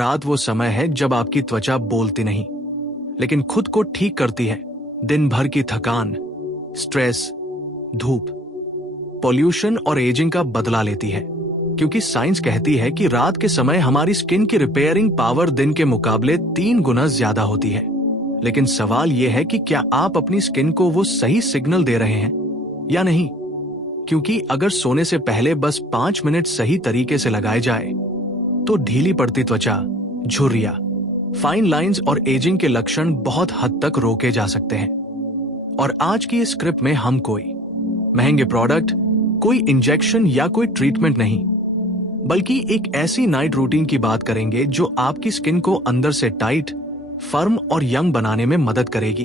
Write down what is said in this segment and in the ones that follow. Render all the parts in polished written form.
रात वो समय है जब आपकी त्वचा बोलती नहीं, लेकिन खुद को ठीक करती है। दिन भर की थकान, स्ट्रेस, धूप, पॉल्यूशन और एजिंग का बदला लेती है, क्योंकि साइंस कहती है कि रात के समय हमारी स्किन की रिपेयरिंग पावर दिन के मुकाबले 3 गुना ज्यादा होती है। लेकिन सवाल यह है कि क्या आप अपनी स्किन को वो सही सिग्नल दे रहे हैं या नहीं? क्योंकि अगर सोने से पहले बस 5 मिनट सही तरीके से लगाए जाए तो ढीली पड़ती त्वचा, झुर्रियां, फाइन लाइंस और एजिंग के लक्षण बहुत हद तक रोके जा सकते हैं। और आज की इस स्क्रिप्ट में हम कोई महंगे प्रोडक्ट, कोई इंजेक्शन या कोई ट्रीटमेंट नहीं, बल्कि एक ऐसी नाइट रूटीन की बात करेंगे जो आपकी स्किन को अंदर से टाइट, फर्म और यंग बनाने में मदद करेगी,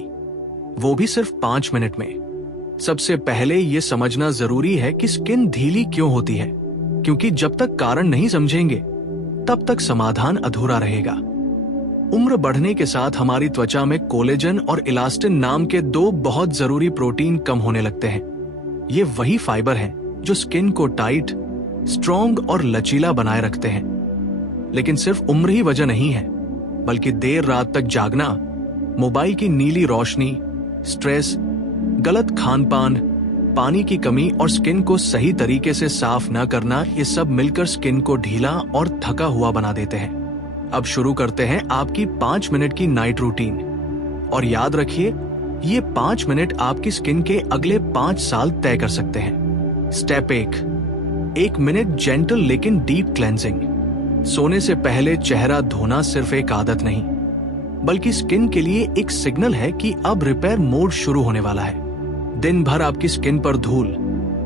वो भी सिर्फ 5 मिनट में। सबसे पहले यह समझना जरूरी है कि स्किन ढीली क्यों होती है, क्योंकि जब तक कारण नहीं समझेंगे तब तक समाधान अधूरा रहेगा। उम्र बढ़ने के साथ हमारी त्वचा में कोलेजन और इलास्टिन नाम के 2 बहुत जरूरी प्रोटीन कम होने लगते हैं। ये वही फाइबर हैं जो स्किन को टाइट, स्ट्रॉन्ग और लचीला बनाए रखते हैं। लेकिन सिर्फ उम्र ही वजह नहीं है, बल्कि देर रात तक जागना, मोबाइल की नीली रोशनी, स्ट्रेस, गलत खान पान, पानी की कमी और स्किन को सही तरीके से साफ न करना, ये सब मिलकर स्किन को ढीला और थका हुआ बना देते हैं। अब शुरू करते हैं आपकी 5 मिनट की नाइट रूटीन। और याद रखिए, ये 5 मिनट आपकी स्किन के अगले 5 साल तय कर सकते हैं। स्टेप 1 मिनट जेंटल लेकिन डीप क्लेंजिंग। सोने से पहले चेहरा धोना सिर्फ एक आदत नहीं, बल्कि स्किन के लिए एक सिग्नल है कि अब रिपेयर मोड शुरू होने वाला है। दिन भर आपकी स्किन पर धूल,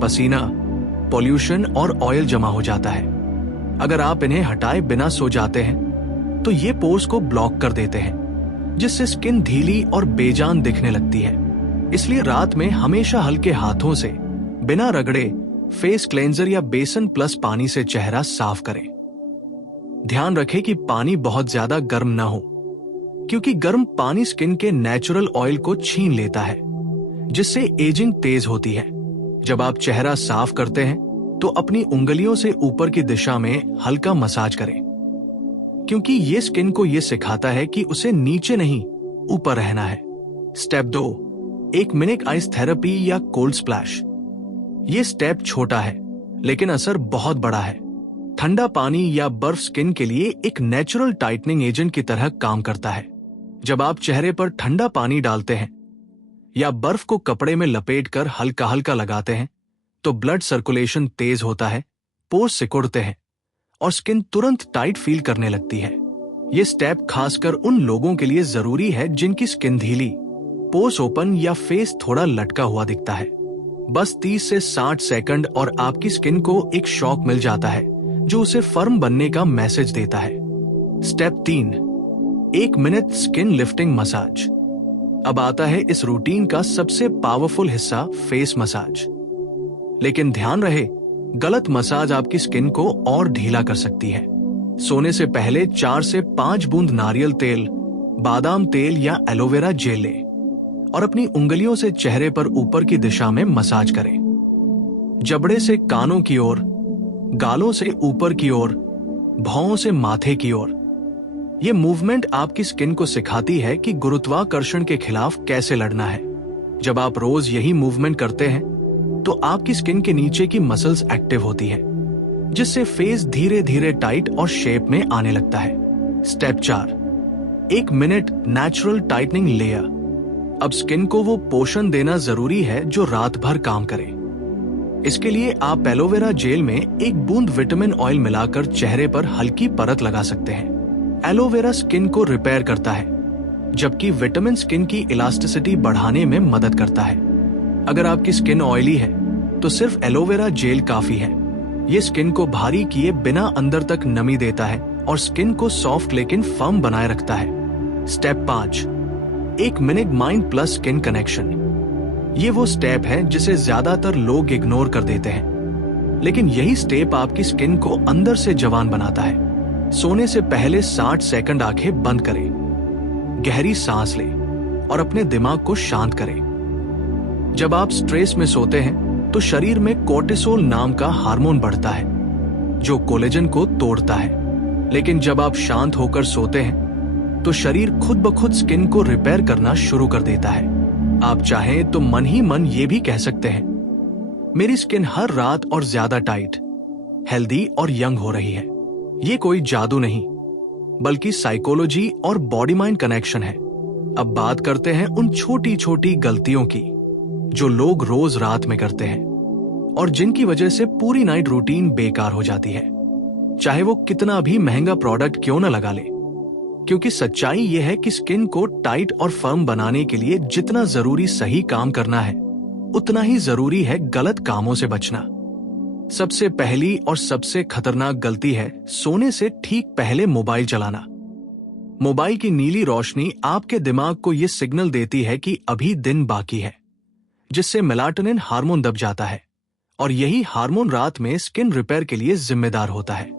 पसीना, पॉल्यूशन और ऑयल जमा हो जाता है। अगर आप इन्हें हटाए बिना सो जाते हैं तो ये पोर्स को ब्लॉक कर देते हैं, जिससे स्किन ढीली और बेजान दिखने लगती है। इसलिए रात में हमेशा हल्के हाथों से, बिना रगड़े, फेस क्लेंजर या बेसन प्लस पानी से चेहरा साफ करें। ध्यान रखें कि पानी बहुत ज्यादा गर्म ना हो, क्योंकि गर्म पानी स्किन के नेचुरल ऑयल को छीन लेता है, जिससे एजिंग तेज होती है। जब आप चेहरा साफ करते हैं तो अपनी उंगलियों से ऊपर की दिशा में हल्का मसाज करें, क्योंकि ये स्किन को ये सिखाता है कि उसे नीचे नहीं, ऊपर रहना है। स्टेप 2 1 मिनट आइस थेरेपी या कोल्ड स्प्लैश। ये स्टेप छोटा है, लेकिन असर बहुत बड़ा है। ठंडा पानी या बर्फ स्किन के लिए एक नेचुरल टाइटनिंग एजेंट की तरह काम करता है। जब आप चेहरे पर ठंडा पानी डालते हैं या बर्फ को कपड़े में लपेटकर हल्का हल्का लगाते हैं, तो ब्लड सर्कुलेशन तेज होता है, पोर्स सिकुड़ते हैं और स्किन तुरंत टाइट फील करने लगती है। ये स्टेप खासकर उन लोगों के लिए जरूरी है जिनकी स्किन ढीली, पोर्स ओपन या फेस थोड़ा लटका हुआ दिखता है। बस 30 से 60 सेकंड और आपकी स्किन को एक शॉक मिल जाता है, जो उसे फर्म बनने का मैसेज देता है। Step 3 1 minute skin lifting massage. अब आता है इस रूटीन का सबसे पावरफुल हिस्सा, फेस मसाज। लेकिन ध्यान रहे, गलत मसाज आपकी स्किन को और ढीला कर सकती है। सोने से पहले 4 से 5 बूंद नारियल तेल, बादाम तेल या एलोवेरा जेल लें और अपनी उंगलियों से चेहरे पर ऊपर की दिशा में मसाज करें। जबड़े से कानों की ओर, गालों से ऊपर की ओर, भौं से माथे की ओर। ये मूवमेंट आपकी स्किन को सिखाती है कि गुरुत्वाकर्षण के खिलाफ कैसे लड़ना है। जब आप रोज यही मूवमेंट करते हैं तो आपकी स्किन के नीचे की मसल्स एक्टिव होती है, जिससे फेस धीरे धीरे टाइट और शेप में आने लगता है। Step 4 1 minute natural tightening layer. अब स्किन को वो पोषण देना जरूरी है जो रात भर काम करे। इसके लिए आप एलोवेरा जेल में 1 बूंद विटामिन ऑयल मिलाकर चेहरे पर हल्की परत लगा सकते हैं। एलोवेरा स्किन को रिपेयर करता है, जबकि विटामिन स्किन की इलास्टिसिटी बढ़ाने में मदद करता है। अगर आपकी स्किन ऑयली है तो सिर्फ एलोवेरा जेल काफी है। ये स्किन को भारी किए बिना अंदर तक नमी देता है और स्किन को सॉफ्ट लेकिन फर्म बनाए रखता है। Step 5 1 minute mind plus skin connection. ये वो स्टेप है जिसे ज्यादातर लोग इग्नोर कर देते हैं, लेकिन यही स्टेप आपकी स्किन को अंदर से जवान बनाता है। सोने से पहले 60 सेकंड आंखें बंद करें, गहरी सांस लें और अपने दिमाग को शांत करें। जब आप स्ट्रेस में सोते हैं तो शरीर में कोर्टिसोल नाम का हार्मोन बढ़ता है, जो कोलेजन को तोड़ता है। लेकिन जब आप शांत होकर सोते हैं तो शरीर खुद ब खुद स्किन को रिपेयर करना शुरू कर देता है। आप चाहें तो मन ही मन ये भी कह सकते हैं, मेरी स्किन हर रात और ज्यादा टाइट, हेल्दी और यंग हो रही है। ये कोई जादू नहीं, बल्कि साइकोलॉजी और बॉडी माइंड कनेक्शन है। अब बात करते हैं उन छोटी छोटी गलतियों की जो लोग रोज रात में करते हैं और जिनकी वजह से पूरी नाइट रूटीन बेकार हो जाती है, चाहे वो कितना भी महंगा प्रोडक्ट क्यों न लगा ले। क्योंकि सच्चाई यह है कि स्किन को टाइट और फर्म बनाने के लिए जितना जरूरी सही काम करना है, उतना ही जरूरी है गलत कामों से बचना। सबसे पहली और सबसे खतरनाक गलती है सोने से ठीक पहले मोबाइल चलाना। मोबाइल की नीली रोशनी आपके दिमाग को यह सिग्नल देती है कि अभी दिन बाकी है, जिससे मेलाटोनिन हार्मोन दब जाता है और यही हार्मोन रात में स्किन रिपेयर के लिए जिम्मेदार होता है।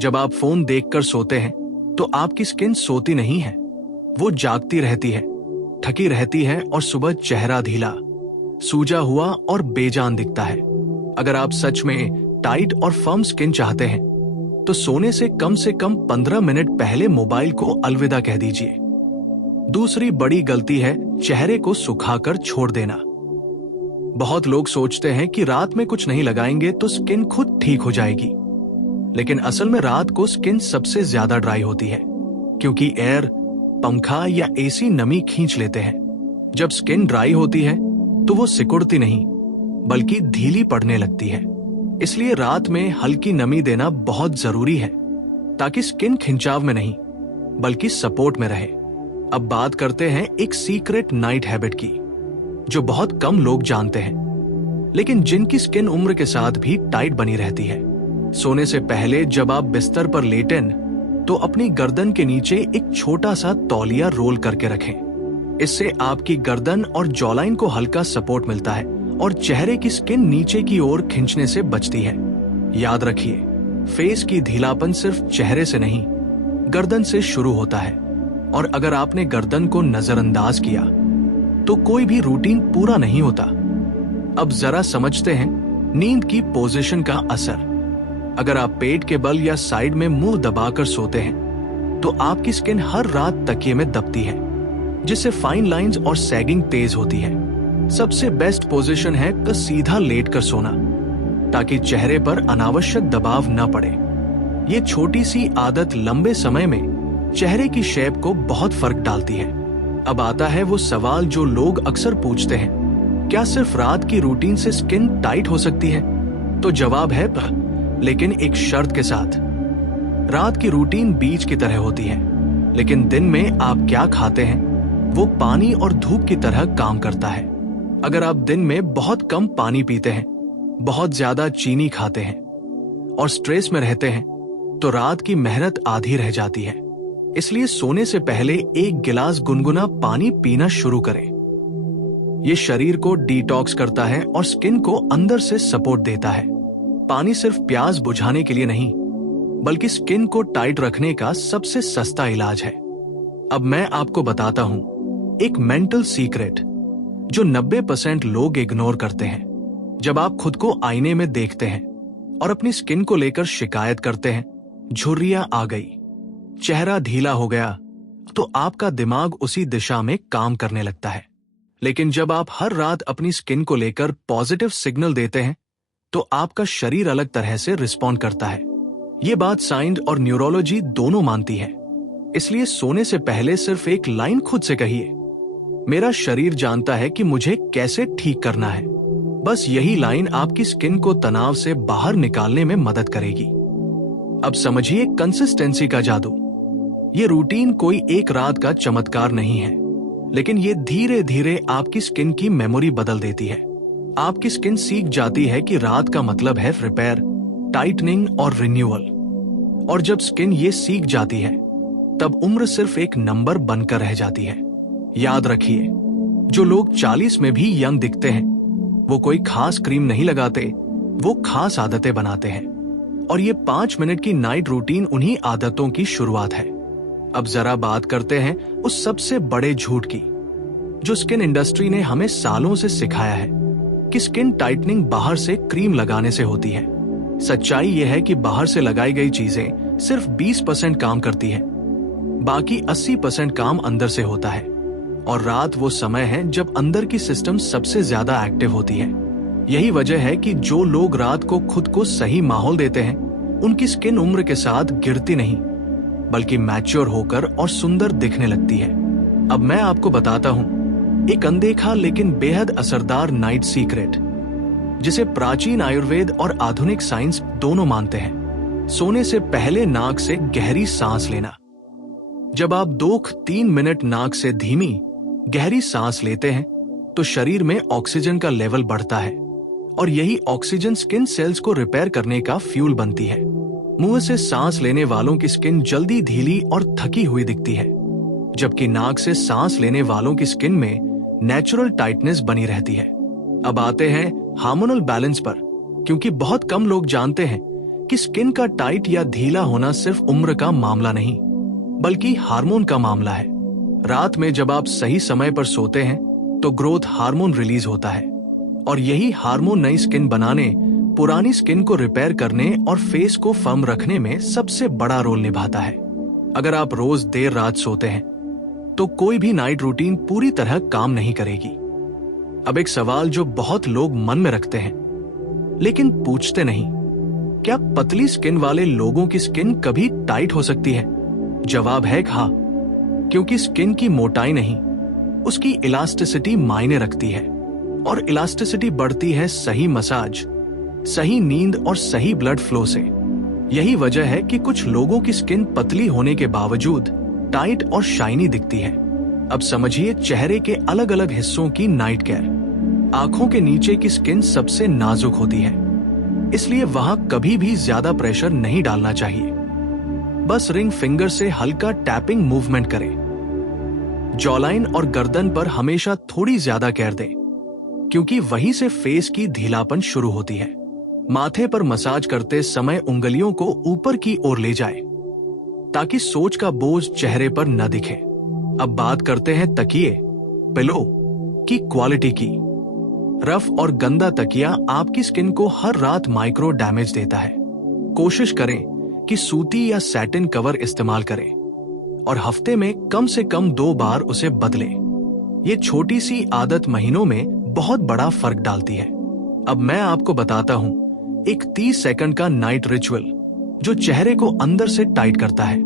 जब आप फोन देखकर सोते हैं तो आपकी स्किन सोती नहीं है, वो जागती रहती है, थकी रहती है और सुबह चेहरा ढीला, सूजा हुआ और बेजान दिखता है। अगर आप सच में टाइट और फर्म स्किन चाहते हैं तो सोने से कम 15 मिनट पहले मोबाइल को अलविदा कह दीजिए। दूसरी बड़ी गलती है चेहरे को सुखाकर छोड़ देना। बहुत लोग सोचते हैं कि रात में कुछ नहीं लगाएंगे तो स्किन खुद ठीक हो जाएगी, लेकिन असल में रात को स्किन सबसे ज्यादा ड्राई होती है, क्योंकि एयर, पंखा या एसी नमी खींच लेते हैं। जब स्किन ड्राई होती है तो वो सिकुड़ती नहीं, बल्कि ढीली पड़ने लगती है। इसलिए रात में हल्की नमी देना बहुत जरूरी है, ताकि स्किन खिंचाव में नहीं बल्कि सपोर्ट में रहे। अब बात करते हैं एक सीक्रेट नाइट हैबिट की, जो बहुत कम लोग जानते हैं, लेकिन जिनकी स्किन उम्र के साथ भी टाइट बनी रहती है। सोने से पहले जब आप बिस्तर पर लेटें तो अपनी गर्दन के नीचे एक छोटा सा तौलिया रोल करके रखें। इससे आपकी गर्दन और जॉलाइन को हल्का सपोर्ट मिलता है और चेहरे की स्किन नीचे की ओर खिंचने से बचती है। याद रखिए, फेस की ढीलापन सिर्फ चेहरे से नहीं, गर्दन से शुरू होता है, और अगर आपने गर्दन को नजरअंदाज किया तो कोई भी रूटीन पूरा नहीं होता। अब जरा समझते हैं नींद की पोजीशन का असर। अगर आप पेट के बल या साइड में मुंह दबाकर सोते हैं तो आपकी स्किन हर रात तकिए में दबती है, जिससे फाइन लाइंस और सैगिंग तेज होती है। सबसे बेस्ट पोजीशन है कि सीधा लेटकर सोना, ताकि चेहरे पर अनावश्यक दबाव न पड़े। ये छोटी सी आदत लंबे समय में चेहरे की शेप को बहुत फर्क डालती है। अब आता है वो सवाल जो लोग अक्सर पूछते हैं, क्या सिर्फ रात की रूटीन से स्किन टाइट हो सकती है? तो जवाब है लेकिन एक शर्त के साथ। रात की रूटीन बीज की तरह होती है, लेकिन दिन में आप क्या खाते हैं वो पानी और धूप की तरह काम करता है। अगर आप दिन में बहुत कम पानी पीते हैं, बहुत ज्यादा चीनी खाते हैं और स्ट्रेस में रहते हैं, तो रात की मेहनत आधी रह जाती है। इसलिए सोने से पहले एक गिलास गुनगुना पानी पीना शुरू करें। ये शरीर को डिटॉक्स करता है और स्किन को अंदर से सपोर्ट देता है। पानी सिर्फ प्यास बुझाने के लिए नहीं, बल्कि स्किन को टाइट रखने का सबसे सस्ता इलाज है। अब मैं आपको बताता हूं एक मेंटल सीक्रेट जो 90% लोग इग्नोर करते हैं। जब आप खुद को आईने में देखते हैं और अपनी स्किन को लेकर शिकायत करते हैं, झुर्रियां आ गई, चेहरा ढीला हो गया, तो आपका दिमाग उसी दिशा में काम करने लगता है। लेकिन जब आप हर रात अपनी स्किन को लेकर पॉजिटिव सिग्नल देते हैं, तो आपका शरीर अलग तरह से रिस्पॉन्ड करता है। ये बात साइंस और न्यूरोलॉजी दोनों मानती है। इसलिए सोने से पहले सिर्फ एक लाइन खुद से कहिए, मेरा शरीर जानता है कि मुझे कैसे ठीक करना है। बस यही लाइन आपकी स्किन को तनाव से बाहर निकालने में मदद करेगी। अब समझिए कंसिस्टेंसी का जादू। ये रूटीन कोई एक रात का चमत्कार नहीं है, लेकिन ये धीरे धीरे आपकी स्किन की मेमोरी बदल देती है। आपकी स्किन सीख जाती है कि रात का मतलब है रिपेयर, टाइटनिंग और रिन्यूअल। और जब स्किन ये सीख जाती है, तब उम्र सिर्फ एक नंबर बनकर रह जाती है। याद रखिए, जो लोग 40 में भी यंग दिखते हैं, वो कोई खास क्रीम नहीं लगाते, वो खास आदतें बनाते हैं। और ये 5 मिनट की नाइट रूटीन उन्हीं आदतों की शुरुआत है। अब जरा बात करते हैं उस सबसे बड़े झूठ की, जो स्किन इंडस्ट्री ने हमें सालों से सिखाया है कि स्किन टाइटनिंग बाहर से क्रीम लगाने से होती है। सच्चाई यह है कि बाहर से लगाई गई चीजें सिर्फ 20% काम करती है, बाकी 80% काम अंदर से होता है। और रात वो समय है जब अंदर की सिस्टम सबसे ज्यादा एक्टिव होती है। यही वजह है कि जो लोग रात को खुद को सही माहौल देते हैं, उनकी स्किन उम्र के साथ गिरती नहीं, बल्कि मैच्योर होकर और सुंदर दिखने लगती है। अब मैं आपको बताता हूं एक अनदेखा लेकिन बेहद असरदार नाइट सीक्रेट, जिसे प्राचीन आयुर्वेद और आधुनिक साइंस दोनों मानते हैं। सोने से पहले नाक से गहरी सांस लेना। जब आप 2-3 मिनट नाक से धीमी गहरी सांस लेते हैं तो शरीर में ऑक्सीजन का लेवल बढ़ता है और यही ऑक्सीजन स्किन सेल्स को रिपेयर करने का फ्यूल बनती है। मुंह से सांस लेने वालों की स्किन जल्दी ढीली और थकी हुई दिखती है, जबकि नाक से सांस लेने वालों की स्किन में नेचुरल टाइटनेस बनी रहती है। अब आते हैं हार्मोनल बैलेंस पर, क्योंकि बहुत कम लोग जानते हैं कि स्किन का टाइट या ढीला होना सिर्फ उम्र का मामला नहीं, बल्कि हार्मोन का मामला है। रात में जब आप सही समय पर सोते हैं तो ग्रोथ हार्मोन रिलीज होता है और यही हार्मोन नई स्किन बनाने, पुरानी स्किन को रिपेयर करने और फेस को फर्म रखने में सबसे बड़ा रोल निभाता है। अगर आप रोज देर रात सोते हैं तो कोई भी नाइट रूटीन पूरी तरह काम नहीं करेगी। अब एक सवाल जो बहुत लोग मन में रखते हैं लेकिन पूछते नहीं, क्या पतली स्किन वाले लोगों की स्किन कभी टाइट हो सकती है? जवाब है हाँ, क्योंकि स्किन की मोटाई नहीं, उसकी इलास्टिसिटी मायने रखती है। और इलास्टिसिटी बढ़ती है सही मसाज, सही नींद और सही ब्लड फ्लो से। यही वजह है कि कुछ लोगों की स्किन पतली होने के बावजूद टाइट और शाइनी दिखती है। अब समझिए चेहरे के अलग अलग हिस्सों की नाइट केयर। आंखों के नीचे की स्किन सबसे नाजुक होती है, इसलिए वहां कभी भी ज्यादा प्रेशर नहीं डालना चाहिए। बस रिंग फिंगर से हल्का टैपिंग मूवमेंट करें। जॉलाइन और गर्दन पर हमेशा थोड़ी ज्यादा केयर दें, क्योंकि वहीं से फेस की ढीलापन शुरू होती है। माथे पर मसाज करते समय उंगलियों को ऊपर की ओर ले जाएं, ताकि सोच का बोझ चेहरे पर न दिखे। अब बात करते हैं तकिए, पिलो की क्वालिटी की। रफ और गंदा तकिया आपकी स्किन को हर रात माइक्रो डैमेज देता है। कोशिश करें कि सूती या सैटिन कवर इस्तेमाल करें और हफ्ते में कम से कम 2 बार उसे बदलें। ये छोटी सी आदत महीनों में बहुत बड़ा फर्क डालती है। अब मैं आपको बताता हूं एक 30 सेकंड का नाइट रिचुअल जो चेहरे को अंदर से टाइट करता है।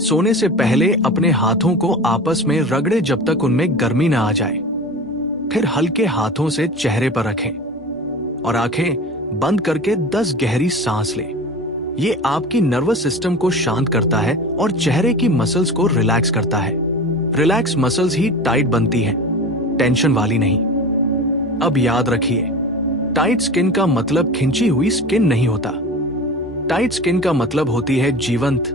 सोने से पहले अपने हाथों को आपस में रगड़े जब तक उनमें गर्मी ना आ जाए। फिर हल्के हाथों से चेहरे पर रखें और आंखें बंद करके 10 गहरी सांस लें। ये आपकी नर्वस सिस्टम को शांत करता है और चेहरे की मसल्स को रिलैक्स करता है। रिलैक्स मसल्स ही टाइट बनती हैं, टेंशन वाली नहीं। अब याद रखिए, टाइट स्किन का मतलब खिंची हुई स्किन नहीं होता। टाइट स्किन का मतलब होती है जीवंत,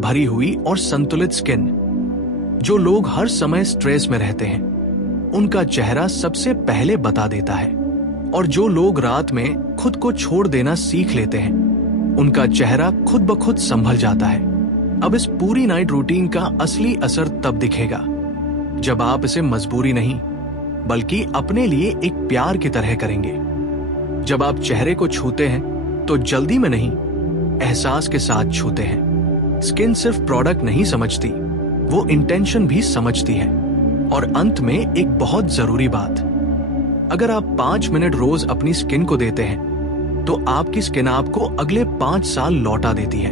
भरी हुई और संतुलित स्किन। जो लोग हर समय स्ट्रेस में रहते हैं, उनका चेहरा सबसे पहले बता देता है। और जो लोग रात में खुद को छोड़ देना सीख लेते हैं, उनका चेहरा खुद ब खुद संभल जाता है। अब इस पूरी नाइट रूटीन का असली असर तब दिखेगा जब आप इसे मजबूरी नहीं, बल्कि अपने लिए एक प्यार की तरह करेंगे। जब आप चेहरे को छूते हैं तो जल्दी में नहीं, एहसास के साथ छूते हैं। स्किन सिर्फ प्रोडक्ट नहीं समझती, वो इंटेंशन भी समझती है। और अंत में एक बहुत जरूरी बात, अगर आप 5 मिनट रोज अपनी स्किन को देते हैं तो आपकी स्किन आपको अगले 5 साल लौटा देती है।